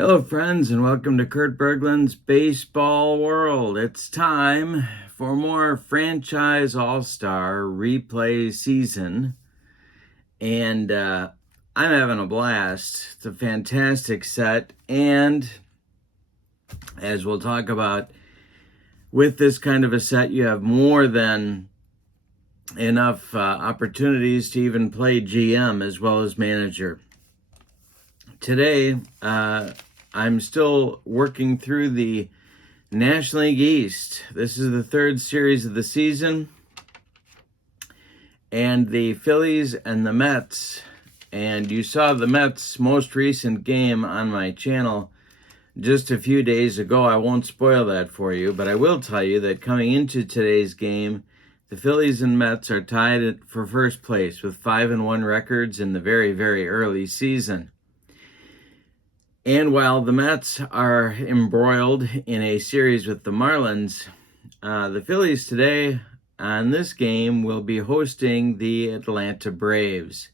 Hello, friends, and welcome to Kurt Berglund's Baseball World. It's time for more Franchise All-Star replay season, and I'm having a blast. It's a fantastic set, and as we'll talk about, with this kind of a set, you have more than enough opportunities to even play GM as well as manager. Today, I'm still working through the National League East. This is the third series of the season, and the Phillies and the Mets. And you saw the Mets' most recent game on my channel just a few days ago. I won't spoil that for you, but I will tell you that coming into today's game, the Phillies and Mets are tied for first place with 5-1 records in the very, very early season. And while the Mets are embroiled in a series with the Marlins, the Phillies today on this game will be hosting the Atlanta Braves.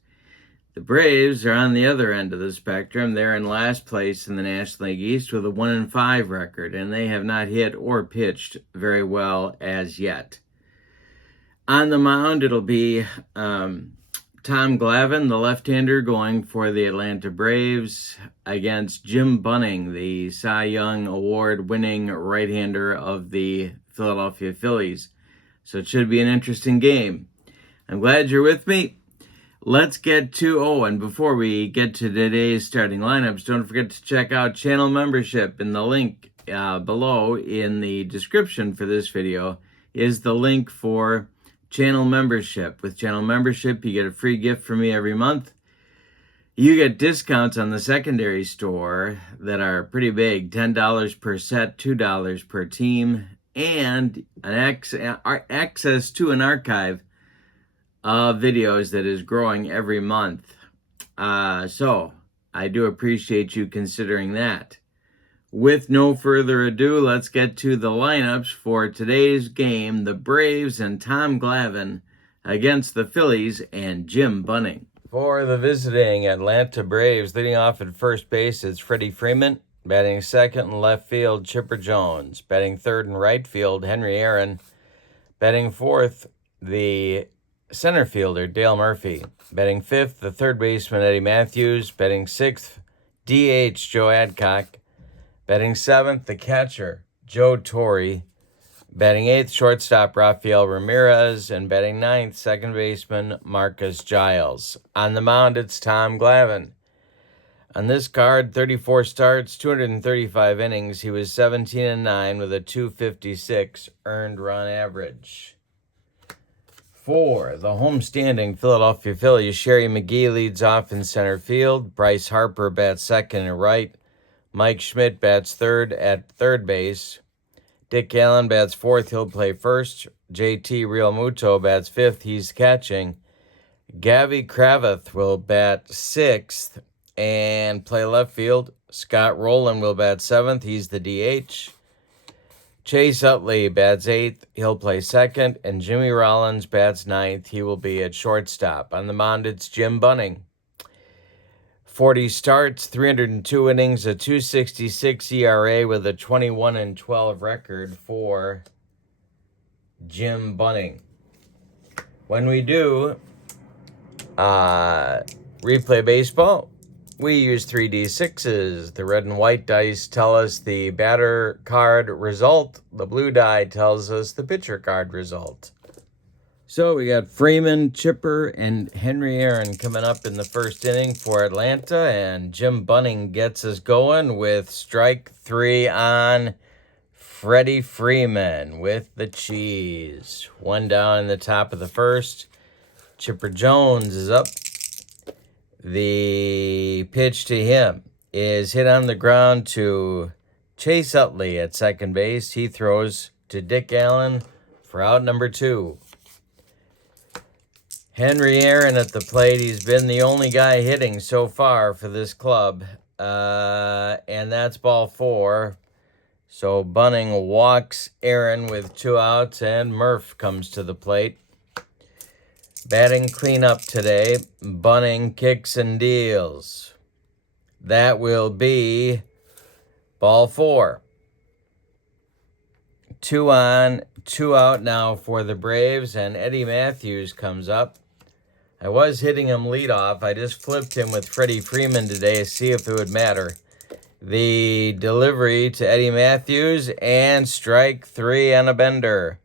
The Braves are on the other end of the spectrum. They're in last place in the National League East with a 1-5 record, and they have not hit or pitched very well as yet. On the mound, it'll be Tom Glavine, the left-hander, going for the Atlanta Braves against Jim Bunning, the Cy Young Award-winning right-hander of the Philadelphia Phillies. So it should be an interesting game. I'm glad you're with me. Let's get to, and before we get to today's starting lineups, don't forget to check out channel membership. In the link below in the description for this video is the link for channel membership. With channel membership, you get a free gift from me every month. You get discounts on the secondary store that are pretty big, $10 per set, $2 per team, and access to an archive of videos that is growing every month. So I do appreciate you considering that. With no further ado, let's get to the lineups for today's game. The Braves and Tom Glavine against the Phillies and Jim Bunning. For the visiting Atlanta Braves, leading off at first base is Freddie Freeman. Batting second in left field, Chipper Jones. Batting third in right field, Henry Aaron. Batting fourth, the center fielder, Dale Murphy. Batting fifth, the third baseman, Eddie Matthews. Batting sixth, DH, Joe Adcock. Batting seventh, the catcher, Joe Torre. Batting eighth, shortstop, Rafael Ramirez. And batting ninth, second baseman, Marcus Giles. On the mound, it's Tom Glavine. On this card, 34 starts, 235 innings. He was 17-9 with a 256 earned run average. For the homestanding Philadelphia Phillies, Sherry McGee leads off in center field. Bryce Harper bats second and right. Mike Schmidt bats third at third base. Dick Allen bats fourth. He'll play first. JT Realmuto bats fifth. He's catching. Gavin Cravath will bat sixth and play left field. Scott Rowland will bat seventh. He's the DH. Chase Utley bats eighth. He'll play second. And Jimmy Rollins bats ninth. He will be at shortstop. On the mound, it's Jim Bunning. 40 starts, 302 innings, a 2.66 ERA with a 21-12 record for Jim Bunning. When we do replay baseball, we use 3D6s. The red and white dice tell us the batter card result. The blue die tells us the pitcher card result. So we got Freeman, Chipper, and Henry Aaron coming up in the first inning for Atlanta, and Jim Bunning gets us going with strike three on Freddie Freeman with the cheese. One down in the top of the first. Chipper Jones is up. The pitch to him is hit on the ground to Chase Utley at second base. He throws to Dick Allen for out number 2. Henry Aaron at the plate. He's been the only guy hitting so far for this club. And that's ball 4. So Bunning walks Aaron with 2 outs, and Murph comes to the plate. Batting cleanup today, Bunning kicks and deals. That will be Ball 4. 2 on, 2 out now for the Braves, and Eddie Matthews comes up. I was hitting him leadoff. I just flipped him with Freddie Freeman today to see if it would matter. The delivery to Eddie Matthews, and strike 3 on a bender.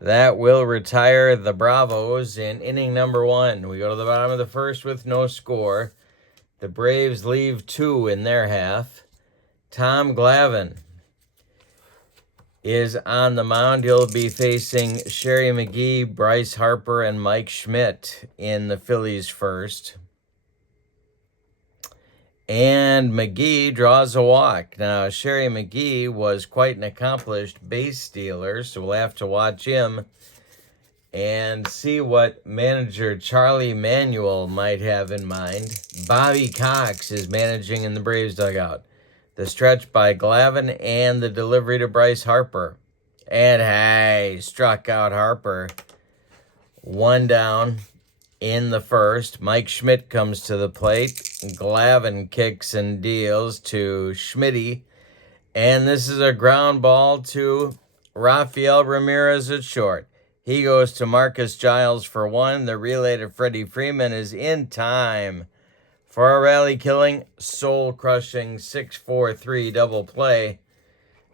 That will retire the Bravos in inning number 1. We go to the bottom of the first with no score. The Braves leave 2 in their half. Tom Glavine is on the mound. He'll be facing Sherry McGee, Bryce Harper, and Mike Schmidt in the Phillies first. And McGee draws a walk. Now, Sherry McGee was quite an accomplished base stealer, so we'll have to watch him and see what manager Charlie Manuel might have in mind. Bobby Cox is managing in the Braves dugout. The stretch by Glavine and the delivery to Bryce Harper. And hey, struck out Harper. 1 down in the first. Mike Schmidt comes to the plate. Glavine kicks and deals to Schmitty. And this is a ground ball to Rafael Ramirez at short. He goes to Marcus Giles for 1. The relay to Freddie Freeman is in time for a rally-killing, soul-crushing 6-4-3 double play.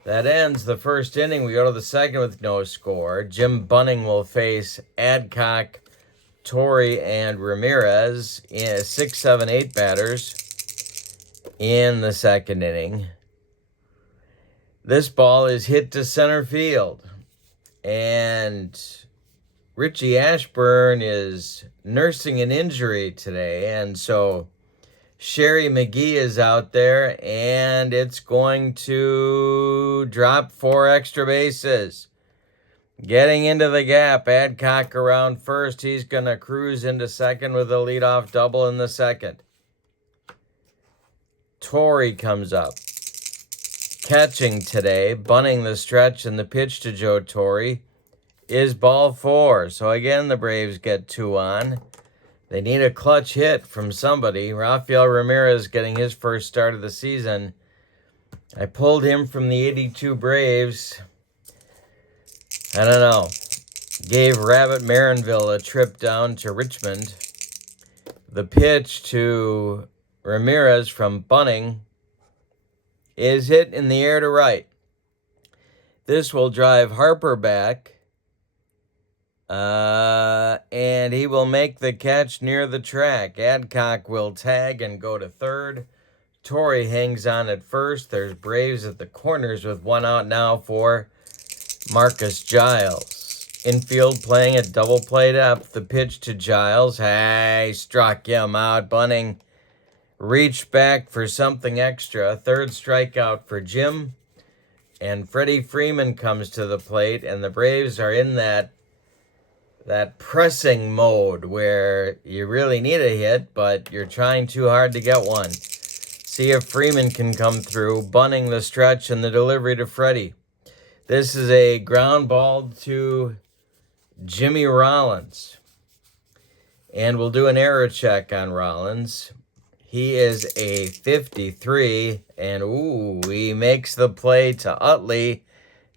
That ends the first inning. We go to the second with no score. Jim Bunning will face Adcock, Torrey, and Ramirez in 6, 7, 8 batters in the second inning. This ball is hit to center field. And Richie Ashburn is nursing an injury today. And so Sherry McGee is out there, and it's going to drop 4 extra bases. Getting into the gap, Adcock around first. He's going to cruise into second with a leadoff double in the second. Torrey comes up. Catching today, Bunning the stretch, and the pitch to Joe Torrey is ball 4. So again, the Braves get 2 on. They need a clutch hit from somebody. Rafael Ramirez getting his first start of the season. I pulled him from the 82 Braves. I don't know. Gave Rabbit Marinville a trip down to Richmond. The pitch to Ramirez from Bunning is hit in the air to right. This will drive Harper back. And he will make the catch near the track. Adcock will tag and go to third. Torrey hangs on at first. There's Braves at the corners with 1 out now for Marcus Giles. Infield playing at double play depth. The pitch to Giles. Hey, struck him out. Bunning reached back for something extra. Third strikeout for Jim. And Freddie Freeman comes to the plate. And the Braves are in that pressing mode where you really need a hit, but you're trying too hard to get one. See if Freeman can come through. Bunning the stretch and the delivery to Freddie. This is a ground ball to Jimmy Rollins. And we'll do an error check on Rollins. He is a 53, and he makes the play to Utley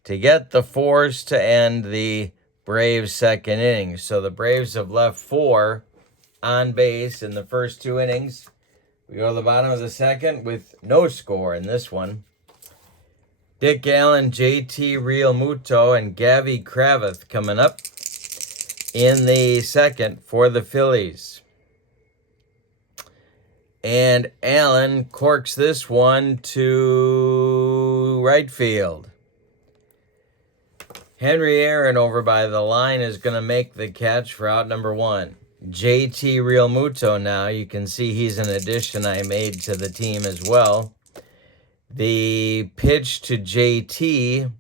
to get the force to end the Braves' second inning. So the Braves have left 4 on base in the first 2 innings. We go to the bottom of the second with no score in this one. Dick Allen, JT Realmuto, and Gavin Kravitz coming up in the second for the Phillies. And Allen corks this one to right field. Henry Aaron over by the line is going to make the catch for out number 1. JT Realmuto now. You can see he's an addition I made to the team as well. The pitch to JT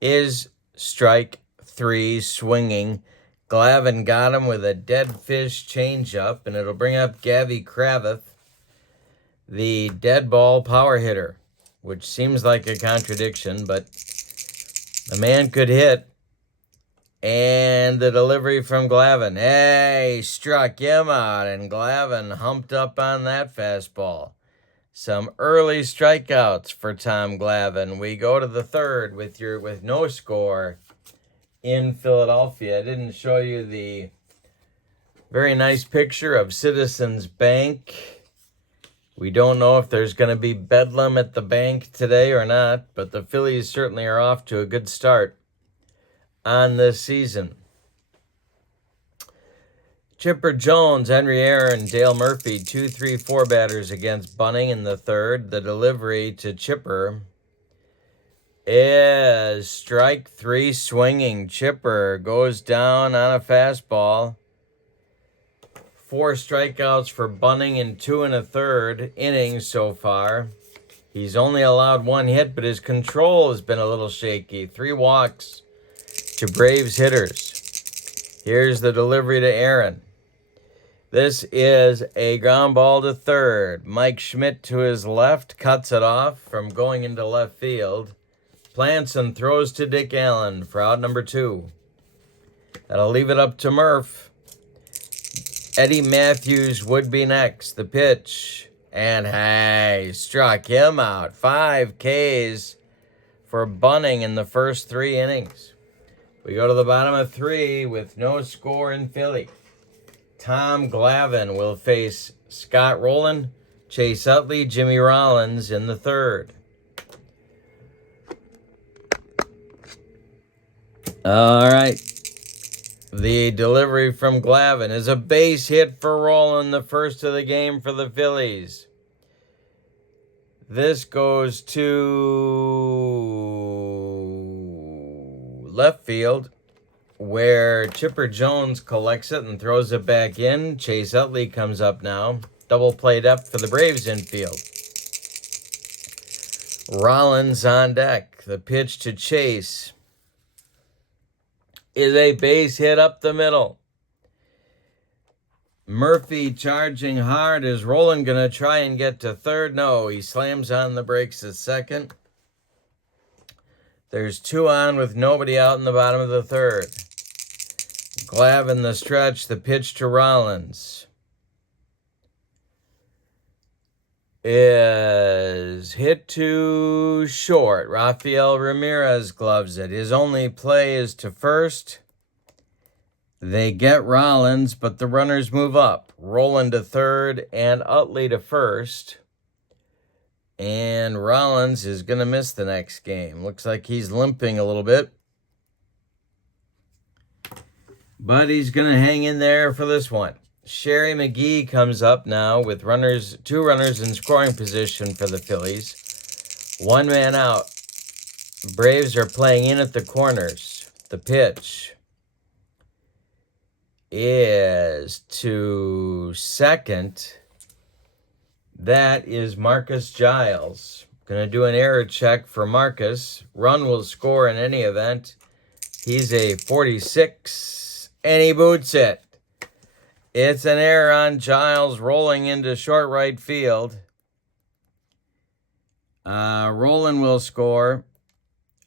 is strike 3, swinging. Glavine got him with a dead fish changeup, and it'll bring up Gavin Kravitz, the dead ball power hitter, which seems like a contradiction, but the man could hit. And the delivery from Glavine. Hey, struck him out, and Glavine humped up on that fastball. Some early strikeouts for Tom Glavine. We go to the third with no score in Philadelphia. I didn't show you the very nice picture of Citizens Bank. We don't know if there's going to be bedlam at the bank today or not, but the Phillies certainly are off to a good start on this season. Chipper Jones, Henry Aaron, Dale Murphy, 2-3-4 batters against Bunning in the third. The delivery to Chipper is strike three swinging. Chipper goes down on a fastball. 4 strikeouts for Bunning in 2 1/3 innings so far. He's only allowed 1 hit, but his control has been a little shaky. 3 walks to Braves hitters. Here's the delivery to Aaron. This is a ground ball to third. Mike Schmidt to his left cuts it off from going into left field. Plants and throws to Dick Allen for out number 2. That'll leave it up to Murph. Eddie Matthews would be next. The pitch. And hey, struck him out. 5 Ks for Bunning in the first 3 innings. We go to the bottom of 3 with no score in Philly. Tom Glavine will face Scott Rowland, Chase Utley, Jimmy Rollins in the third. All right. The delivery from Glavine is a base hit for Rowland, the first of the game for the Phillies. This goes to left field, where Chipper Jones collects it and throws it back in. Chase Utley comes up now. Double play depth for the Braves infield. Rollins on deck. The pitch to Chase is a base hit up the middle. Murphy charging hard. Is Rowland going to try and get to third? No, he slams on the brakes at second. There's 2 on with nobody out in the bottom of the third. Glavine the stretch, the pitch to Rollins is hit to short. Rafael Ramirez gloves it. His only play is to first. They get Rollins, but the runners move up. Rowland to third and Utley to first. And Rollins is going to miss the next game. Looks like he's limping a little bit. But he's going to hang in there for this one. Sherry McGee comes up now with 2 runners in scoring position for the Phillies. 1 man out. Braves are playing in at the corners. The pitch is to second. That is Marcus Giles. Going to do an error check for Marcus. Run will score in any event. He's a 46. And he boots it. It's an error on Giles rolling into short right field. Rowland will score.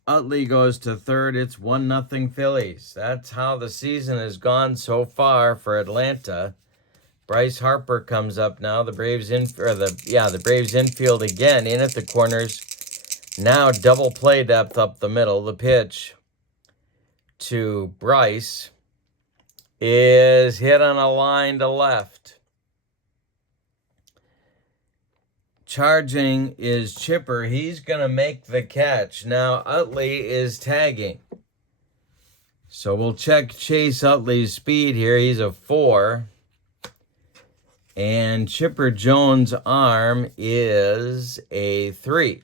Utley goes to third. It's 1-0 Phillies. That's how the season has gone so far for Atlanta. Bryce Harper comes up now. The Braves infield again in at the corners. Now double play depth up the middle. The pitch to Bryce is hit on a line to left. Charging is Chipper. He's going to make the catch. Now Utley is tagging. So we'll check Chase Utley's speed here. He's a 4. And Chipper Jones' arm is a 3.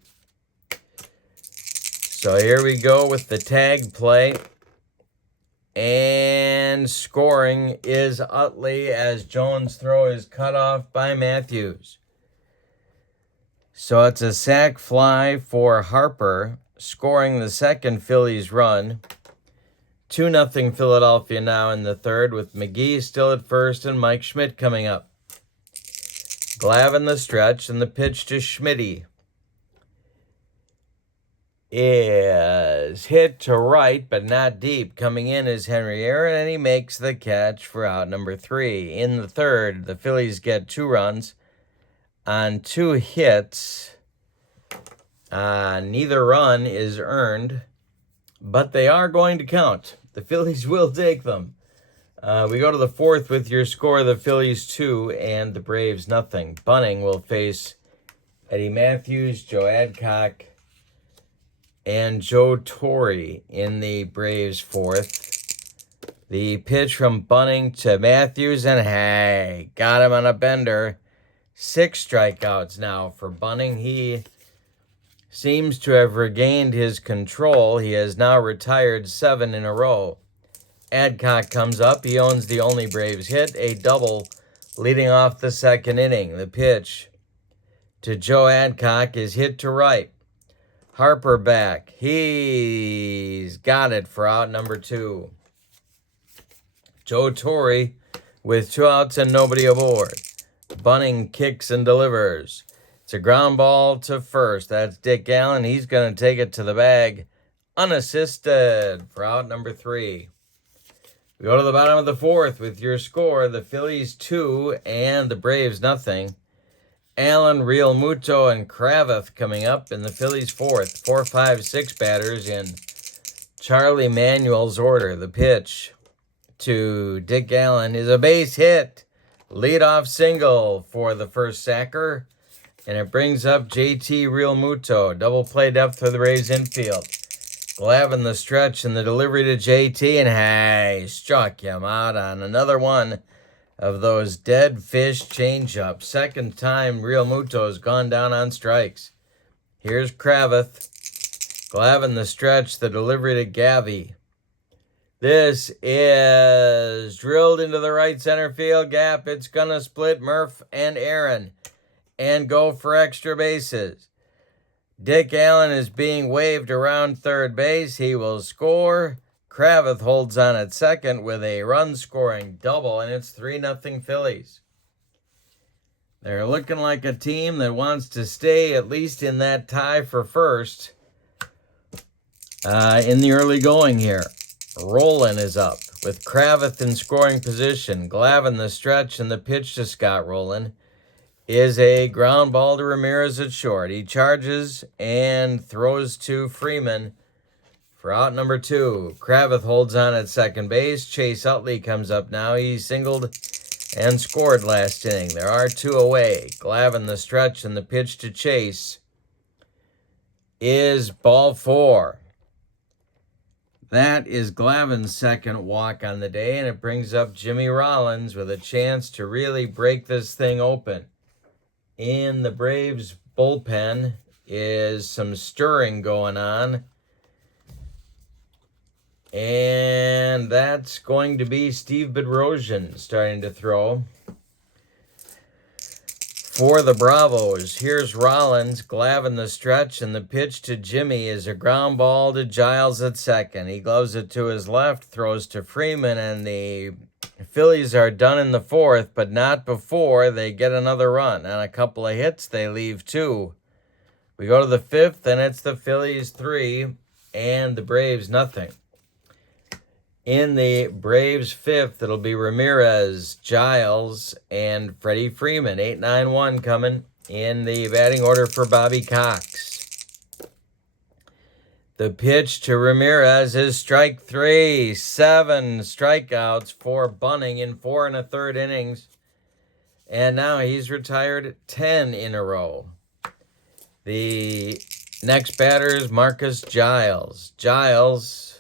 So here we go with the tag play. And scoring is Utley as Jones' throw is cut off by Matthews. So it's a sac fly for Harper, scoring the second Phillies run. 2-0 Philadelphia now in the third, with McGee still at first and Mike Schmidt coming up. Glavine the stretch, and the pitch to Schmitty is hit to right, but not deep. Coming in is Henry Aaron, and he makes the catch for out number 3. In the third, the Phillies get 2 runs on 2 hits. Neither run is earned, but they are going to count. The Phillies will take them. We go to the 4th with your score, the Phillies 2 and the Braves nothing. Bunning will face Eddie Matthews, Joe Adcock, and Joe Torre in the Braves 4th. The pitch from Bunning to Matthews, and hey, got him on a bender. 6 strikeouts now for Bunning. He seems to have regained his control. He has now retired 7 in a row. Adcock comes up. He owns the only Braves hit, a double leading off the 2nd inning. The pitch to Joe Adcock is hit to right. Harper back. He's got it for out number 2. Joe Torre with 2 outs and nobody aboard. Bunning kicks and delivers. It's a ground ball to first. That's Dick Allen. He's going to take it to the bag unassisted for out number 3. We go to the bottom of the 4th with your score, the Phillies 2 and the Braves nothing. Allen, Real Muto, and Kravitz coming up in the Phillies 4th. 4, 5, 6 batters in Charlie Manuel's order. The pitch to Dick Allen is a base hit. Leadoff single for the first sacker. And it brings up JT Real Muto. Double play depth for the Braves infield. Glavine the stretch and the delivery to JT. And hey, struck him out on another one of those dead fish changeups. Second time Real Muto has gone down on strikes. Here's Kravitz. Glavine the stretch, the delivery to Gavy. This is drilled into the right center field gap. It's going to split Murph and Aaron and go for extra bases. Dick Allen is being waved around third base. He will score. Kravitz holds on at second with a run-scoring double, and it's 3-0 Phillies. They're looking like a team that wants to stay at least in that tie for first in the early going here. Rolen is up with Kravitz in scoring position. Glavine the stretch, and the pitch to Scott Rolen is a ground ball to Ramirez at short. He charges and throws to Freeman for out number 2. Kravitz holds on at second base. Chase Utley comes up now. He singled and scored last inning. There are 2 away. Glavine the stretch, and the pitch to Chase is ball 4. That is Glavine's second walk on the day, and it brings up Jimmy Rollins with a chance to really break this thing open. In the Braves bullpen is some stirring going on, and that's going to be Steve Bedrosian starting to throw for the Bravos. Here's Rollins, Glavine the stretch, and the pitch to Jimmy is a ground ball to Giles at second. He gloves it to his left, throws to Freeman, and the Phillies are done in the 4th, but not before they get another run. On a couple of hits, they leave 2. We go to the 5th, and it's the Phillies 3 and the Braves nothing. In the Braves 5th, it'll be Ramirez, Giles, and Freddie Freeman. 8-9-1 coming in the batting order for Bobby Cox. The pitch to Ramirez is strike 3. 7 strikeouts for Bunning in 4 1/3 innings. And now he's retired 10 in a row. The next batter is Marcus Giles. Giles,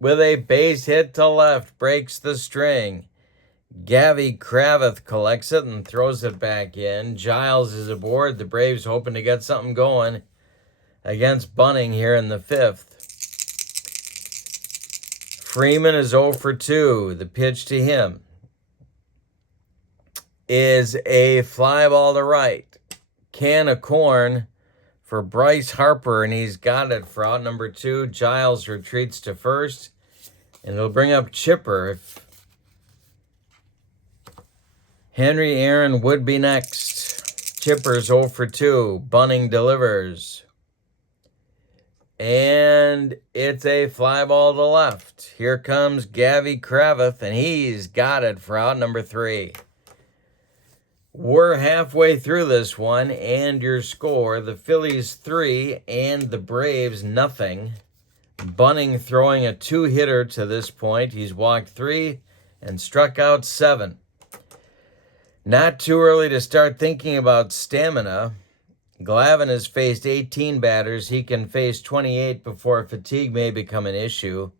with a base hit to left, breaks the string. Gavy Kravitz collects it and throws it back in. Giles is aboard. The Braves hoping to get something going against Bunning here in the 5th. Freeman is 0 for 2. The pitch to him is a fly ball to right. Can of corn for Bryce Harper, and he's got it for out number 2. Giles retreats to first, and it'll bring up Chipper. Henry Aaron would be next. Chipper's 0 for 2. Bunning delivers. And it's a fly ball to left. Here comes Gavy Kravitz, and he's got it for out number 3. We're halfway through this one, and your score, the Phillies 3 and the Braves nothing. Bunning throwing a 2-hitter to this point. He's walked 3 and struck out 7. Not too early to start thinking about stamina. Glavine has faced 18 batters. He can face 28 before fatigue may become an issue.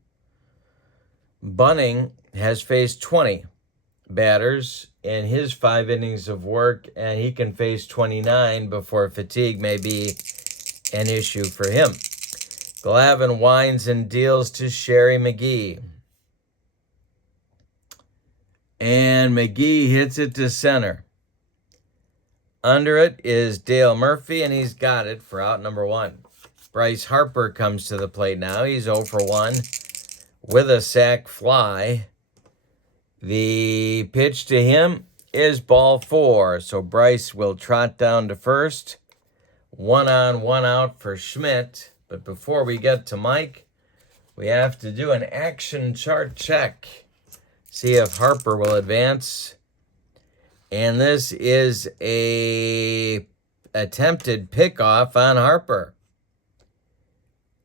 Bunning has faced 20 batters in his 5 innings of work, and he can face 29 before fatigue may be an issue for him. Glavine winds and deals to Sherry McGee. And McGee hits it to center. Under it is Dale Murphy, and he's got it for out number 1. Bryce Harper comes to the plate now. He's 0 for 1 with a sac fly. The pitch to him is ball 4, so Bryce will trot down to first. 1 on, 1 out for Schmidt. But before we get to Mike, we have to do an action chart check. See if Harper will advance. And this is a attempted pickoff on Harper.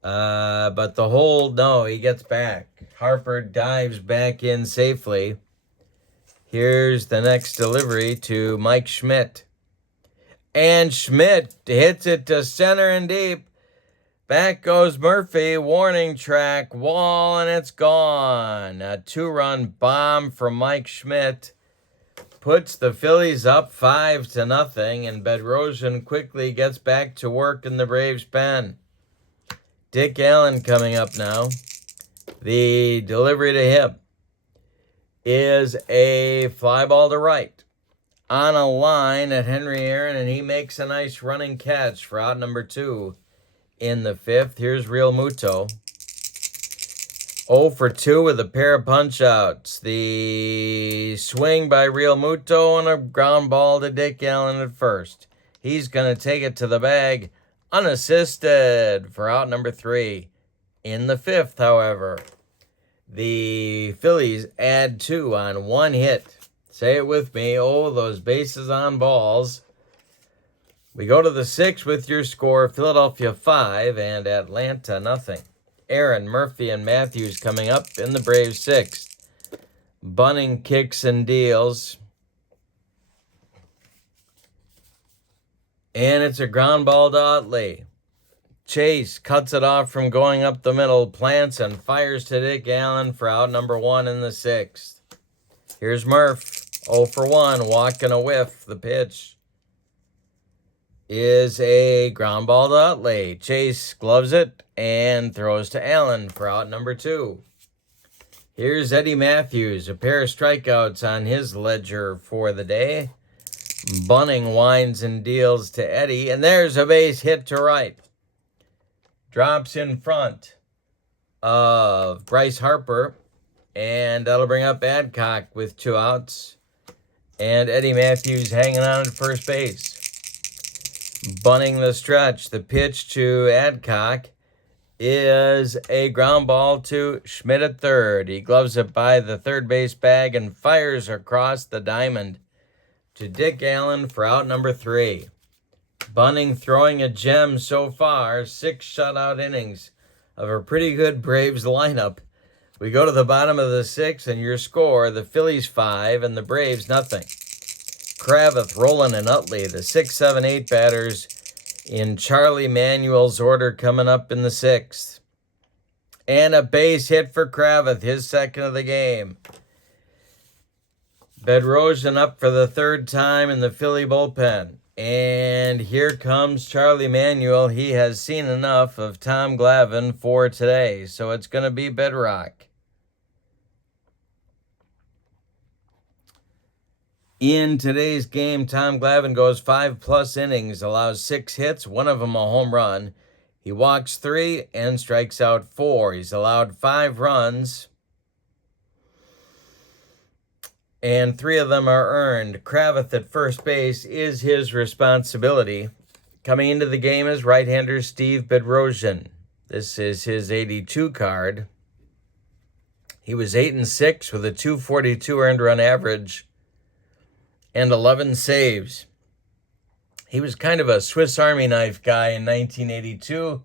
But the hold, no, he gets back. Harper dives back in safely. Here's the next delivery to Mike Schmidt. And Schmidt hits it to center and deep. Back goes Murphy, warning track, wall, and it's gone. A 2-run bomb from Mike Schmidt puts the Phillies up 5-0, and Bedrosian quickly gets back to work in the Braves' pen. Dick Allen coming up now. The delivery to him is a fly ball to right. On a line at Henry Aaron, and he makes a nice running catch for out number 2. In the 5th, here's Real Muto. 0 for 2 with a pair of punch-outs. The swing by Real Muto and a ground ball to Dick Allen at first. He's going to take it to the bag unassisted for out number 3. In the 5th, however, the Phillies add 2 on 1 hit. Say it with me. Oh, those bases on balls. We go to the 6th with your score, Philadelphia 5 and Atlanta nothing. Aaron, Murphy, and Matthews coming up in the Braves 6th. Bunning kicks and deals. And it's a ground ball to Utley. Chase cuts it off from going up the middle, plants and fires to Dick Allen for out number 1 in the 6th. Here's Murph, 0 for 1, walking a whiff. The pitch is a ground ball to Utley. Chase gloves it and throws to Allen for out number 2. Here's Eddie Matthews, a pair of strikeouts on his ledger for the day. Bunning winds and deals to Eddie, and there's a base hit to right. Drops in front of Bryce Harper, and that'll bring up Adcock with 2 outs. And Eddie Matthews hanging on at first base. Bunning the stretch. The pitch to Adcock is a ground ball to Schmidt at third. He gloves it by the third base bag and fires across the diamond to Dick Allen for out number 3. Bunning throwing a gem so far. 6 shutout innings of a pretty good Braves lineup. We go to the bottom of the 6th, and your score, the Phillies 5 and the Braves nothing. Kravitz, Rowland, and Utley, the 6, 7, 8 batters in Charlie Manuel's order coming up in the 6th. And a base hit for Kravitz, his 2nd of the game. Bedrosian up for the 3rd time in the Philly bullpen. And here comes Charlie Manuel. He has seen enough of Tom Glavine for today, so it's going to be Bedrock. In today's game, Tom Glavine goes 5+ innings, allows 6 hits, 1 of them a home run. He walks 3 and strikes out 4. He's allowed 5 runs, and 3 of them are earned. Kravitz at first base is his responsibility. Coming into the game is right-hander Steve Bedrosian. This is his 82 card. He was 8-6 with a .242 earned run average and 11 saves. He was kind of a Swiss Army knife guy in 1982.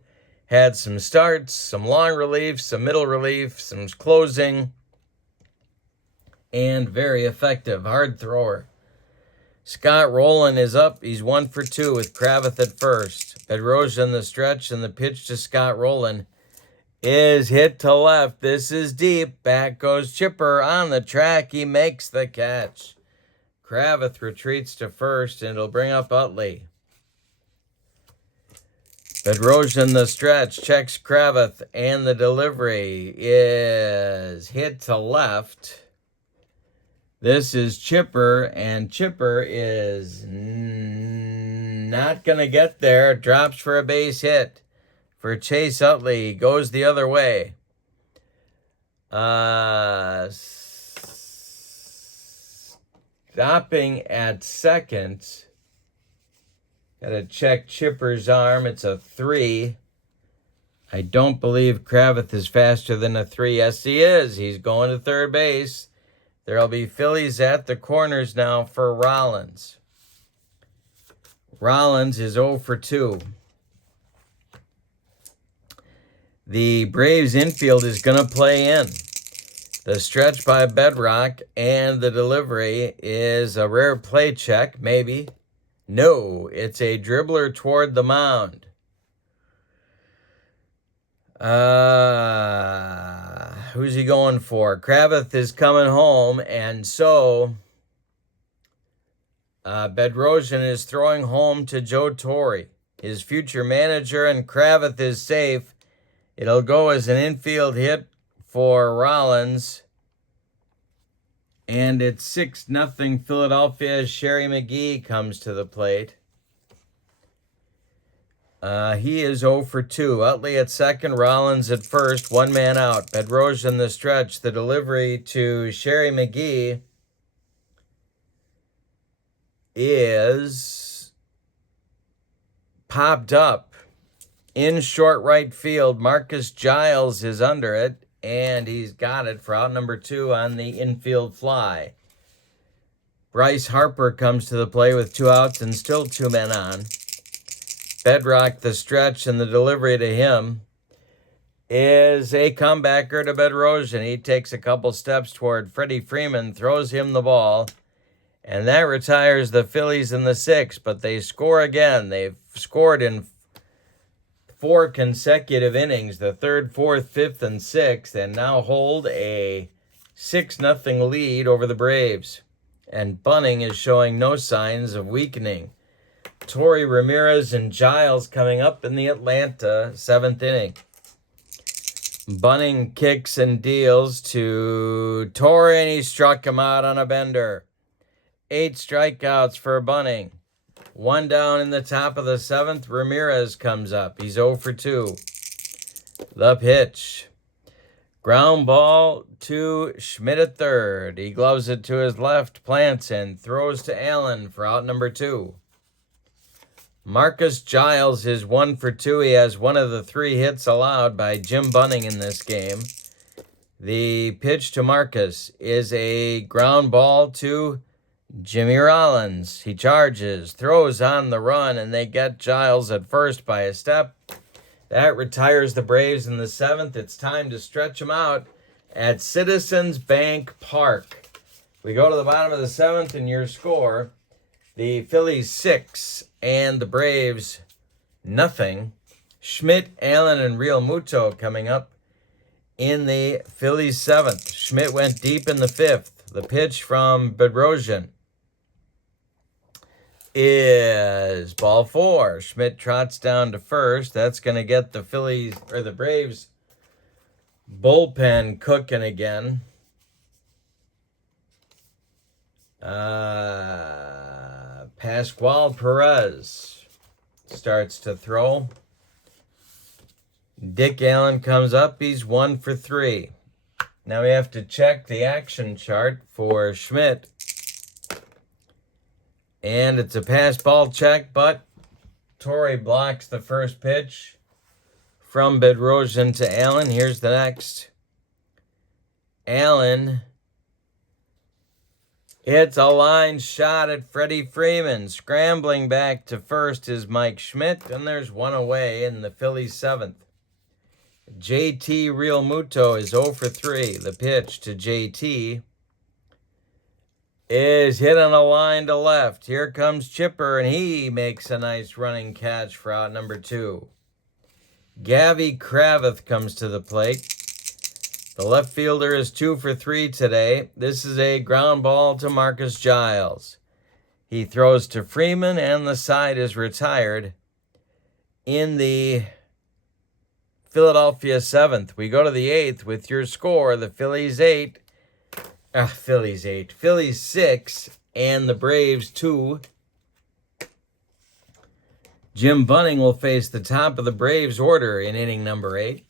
Had some starts, some long relief, some middle relief, some closing, and very effective. Hard thrower. Scott Rowland is up. He's 1 for 2 with Kravitz at first. Bedrosian in the stretch, and the pitch to Scott Rowland is hit to left. This is deep. Back goes Chipper on the track. He makes the catch. Kravitz retreats to first, and it'll bring up Utley. Bedrosian the stretch, checks Kravitz, and the delivery is hit to left. This is Chipper, and Chipper is not going to get there. Drops for a base hit for Chase Utley. Goes the other way. Stopping at second. Got to check Chipper's arm. It's a 3. I don't believe Kravitz is faster than a 3. Yes, he is. He's going to third base. There'll be Phillies at the corners now for Rollins. Rollins is 0 for 2. The Braves infield is going to play in. The stretch by Bedrock, and the delivery is a rare play check, maybe. No, it's a dribbler toward the mound. Who's he going for? Kravitz is coming home, and so Bedrosian is throwing home to Joe Torre, his future manager, and Kravitz is safe. It'll go as an infield hit for Rollins. And it's 6-0 Philadelphia as Sherry McGee comes to the plate. He is 0 for 2. Utley at second, Rollins at first, 1 man out. Bedrosian the stretch. The delivery to Sherry McGee is popped up in short right field. Marcus Giles is under it, and he's got it for out number 2 on the infield fly. Bryce Harper comes to the play with 2 outs and still 2 men on. Bedrock the stretch, and the delivery to him is a comebacker to Bedrosian. He takes a couple steps toward Freddie Freeman, throws him the ball, and that retires the Phillies in the 6th, but they score again. They've scored in 4 consecutive innings, the 3rd, 4th, 5th, and 6th, and now hold a 6-0 lead over the Braves. And Bunning is showing no signs of weakening. Torre, Ramirez, and Giles coming up in the Atlanta 7th inning. Bunning kicks and deals to Torre, and he struck him out on a bender. 8 strikeouts for Bunning. 1 down in the top of the 7th. Ramirez comes up. He's 0 for 2. The pitch. Ground ball to Schmidt at third. He gloves it to his left, plants, and throws to Allen for out number 2. Marcus Giles is 1 for 2. He has one of the 3 hits allowed by Jim Bunning in this game. The pitch to Marcus is a ground ball to Jimmy Rollins. He charges, throws on the run, and they get Giles at first by a step. That retires the Braves in the 7th. It's time to stretch them out at Citizens Bank Park. We go to the bottom of the 7th, and your score, the Phillies 6 and the Braves nothing. Schmidt, Allen, and Real Muto coming up in the Phillies 7th. Schmidt went deep in the 5th. The pitch from Bedrosian is ball 4. Schmidt trots down to first. That's going to get the Phillies, or the Braves, bullpen cooking again. Pascual Perez starts to throw. Dick Allen comes up. He's 1 for 3. Now we have to check the action chart for Schmidt. And it's a pass ball check, but Torre blocks the first pitch from Bedrosian to Allen. Here's the next. Allen It's a line shot at Freddie Freeman. Scrambling back to first is Mike Schmidt, and there's one away in the Phillies' seventh. JT Realmuto is 0 for 3. The pitch to JT is hit on a line to left. Here comes Chipper, and he makes a nice running catch for out number 2. Gavin Kravitz comes to the plate. The left fielder is 2 for 3 today. This is a ground ball to Marcus Giles. He throws to Freeman, and the side is retired in the Philadelphia 7th. We go to the 8th with your score. The Phillies 6, and the Braves 2. Jim Bunning will face the top of the Braves order in inning number 8.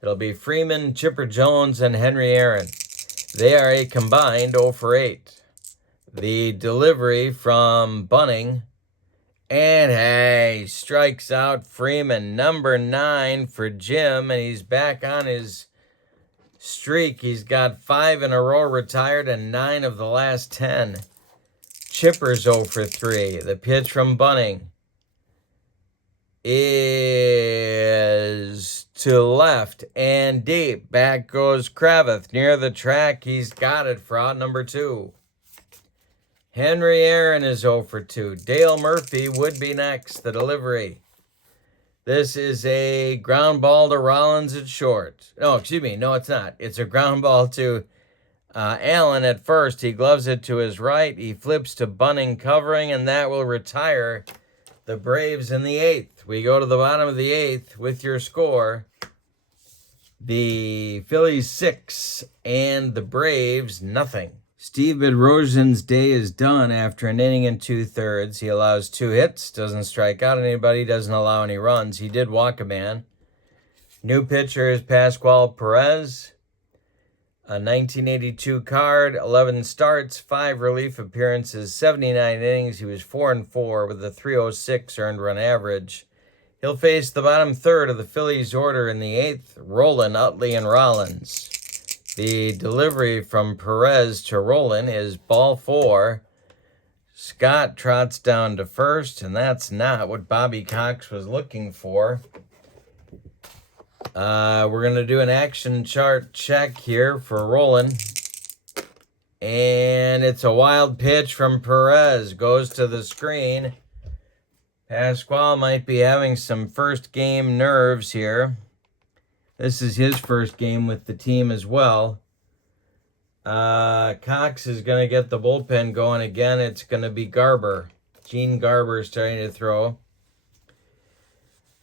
It'll be Freeman, Chipper Jones, and Henry Aaron. They are a combined 0 for 8. The delivery from Bunning. And hey, strikes out Freeman. Number 9 for Jim, and he's back on his streak. He's got 5 in a row retired and 9 of the last 10. Chipper's 0 for 3. The pitch from Bunning is to left and deep. Back goes Kravitz near the track. He's got it for out number 2. Henry Aaron is 0 for 2. Dale Murphy would be next. The delivery. This is a ground ball to Rollins at short. No, excuse me. No, it's not. It's a ground ball to Allen at first. He gloves it to his right. He flips to Bunning covering, and that will retire the Braves in the 8th. We go to the bottom of the 8th with your score. The Phillies 6 and the Braves nothing. Steve Bedrosian's day is done after an inning and 2/3. He allows 2 hits, doesn't strike out anybody, doesn't allow any runs. He did walk a man. New pitcher is Pascual Perez. A 1982 card, 11 starts, 5 relief appearances, 79 innings. He was 4-4 with a 306 earned run average. He'll face the bottom third of the Phillies order in the 8th, Rolen, Utley, and Rollins. The delivery from Perez to Rolen is ball 4. Scott trots down to first, and that's not what Bobby Cox was looking for. We're going to do an action chart check here for Rolen. And it's a wild pitch from Perez. Goes to the screen. Pascual might be having some first game nerves here. This is his first game with the team as well. Cox is going to get the bullpen going again. It's going to be Garber. Gene Garber starting to throw.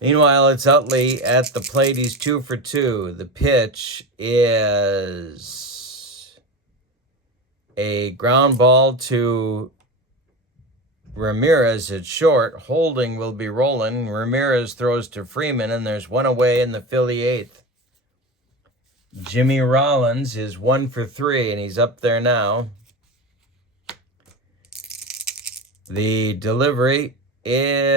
Meanwhile, it's Utley at the plate. He's 2 for 2. The pitch is a ground ball to Ramirez at short. Holding will be Rolen. Ramirez throws to Freeman, and there's one away in the Philly 8th. Jimmy Rollins is 1 for 3, and he's up there now. The delivery is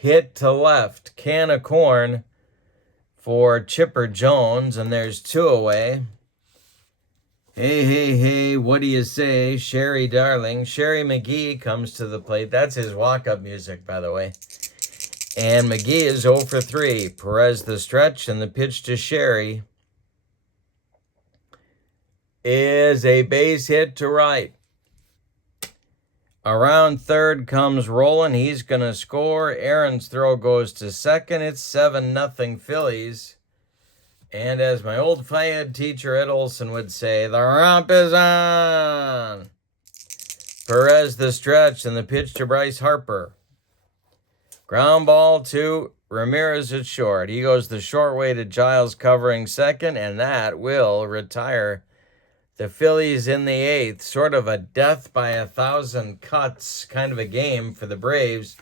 hit to left. Can of corn for Chipper Jones, and there's 2 away. Hey, what do you say, Sherry Darling? Sherry McGee comes to the plate. That's his walk-up music, by the way. And McGee is 0 for 3. Perez the stretch, and the pitch to Sherry is a base hit to right. Around third comes Rolen. He's going to score. Aaron's throw goes to second. It's 7-0 Phillies. And as my old Fayette teacher Ed Olson would say, the romp is on. Perez the stretch, and the pitch to Bryce Harper. Ground ball to Ramirez at short. He goes the short way to Giles covering second, and that will retire the Phillies in the 8th. Sort of a death by 1,000 cuts kind of a game for the Braves.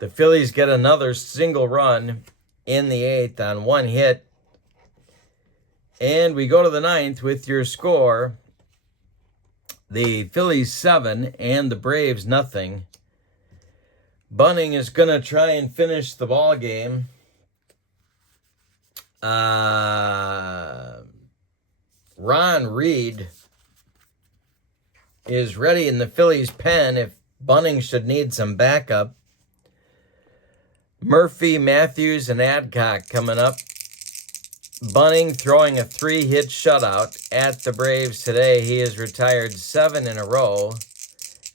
The Phillies get another single run in the 8th on 1 hit. And we go to the 9th with your score. The Phillies 7 and the Braves nothing. Bunning is going to try and finish the ball game. Ron Reed is ready in the Phillies pen if Bunning should need some backup. Murphy, Matthews, and Adcock coming up. Bunning throwing a 3-hit shutout at the Braves today. He has retired 7 in a row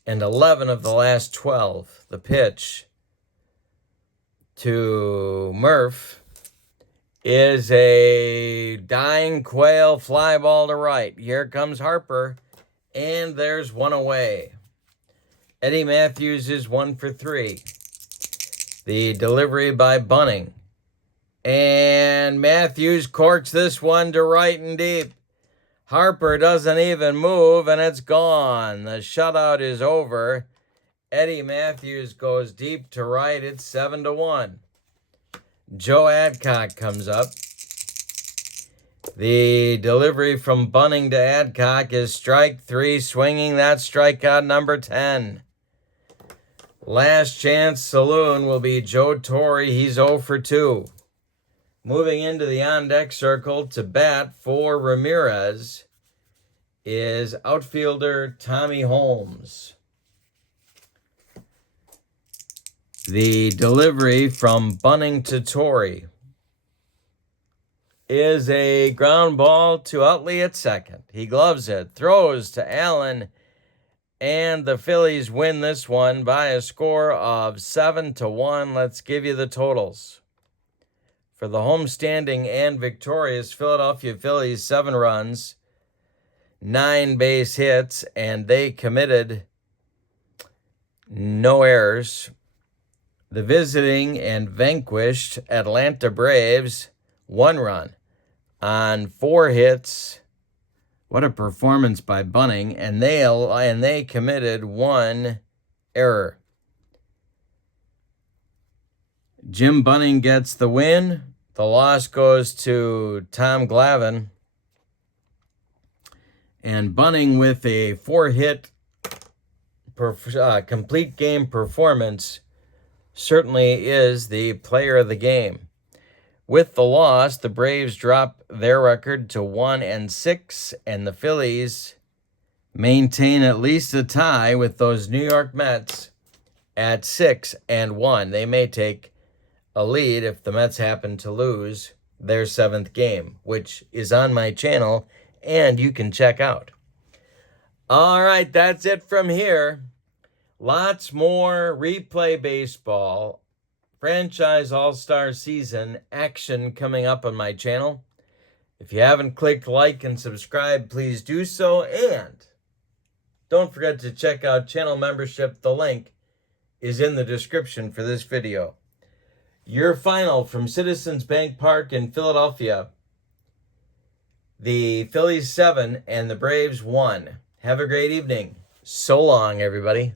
and 11 of the last 12. The pitch to Murph is a dying quail fly ball to right. Here comes Harper, and there's one away. Eddie Matthews is 1 for 3. The delivery by Bunning. And Matthews corks this one to right and deep. Harper doesn't even move, and it's gone. The shutout is over. Eddie Matthews goes deep to right. It's 7-1. Joe Adcock comes up. The delivery from Bunning to Adcock is strike 3, swinging that strikeout number 10. Last chance saloon will be Joe Torre. He's 0 for 2. Moving into the on-deck circle to bat for Ramirez is outfielder Tommy Holmes. The delivery from Bunning to Torre is a ground ball to Utley at second. He gloves it, throws to Allen, and the Phillies win this one by a score of 7-1. Let's give you the totals. For the homestanding and victorious Philadelphia Phillies, 7 runs, 9 base hits, and they committed no errors. The visiting and vanquished Atlanta Braves, 1 run on 4 hits. What a performance by Bunning, and they committed 1 error. Jim Bunning gets the win. The loss goes to Tom Glavine. And Bunning with a 4-hit complete game performance certainly is the player of the game. With the loss, the Braves drop their record to 1-6, and the Phillies maintain at least a tie with those New York Mets at 6-1. They may take a lead if the Mets happen to lose their 7th game, which is on my channel and you can check out. All right, that's it from here. Lots more replay baseball, franchise all-star season action coming up on my channel. If you haven't clicked like and subscribe, please do so. And don't forget to check out channel membership. The link is in the description for this video. Your final from Citizens Bank Park in Philadelphia. The Phillies 7 and the Braves 1. Have a great evening. So long, everybody.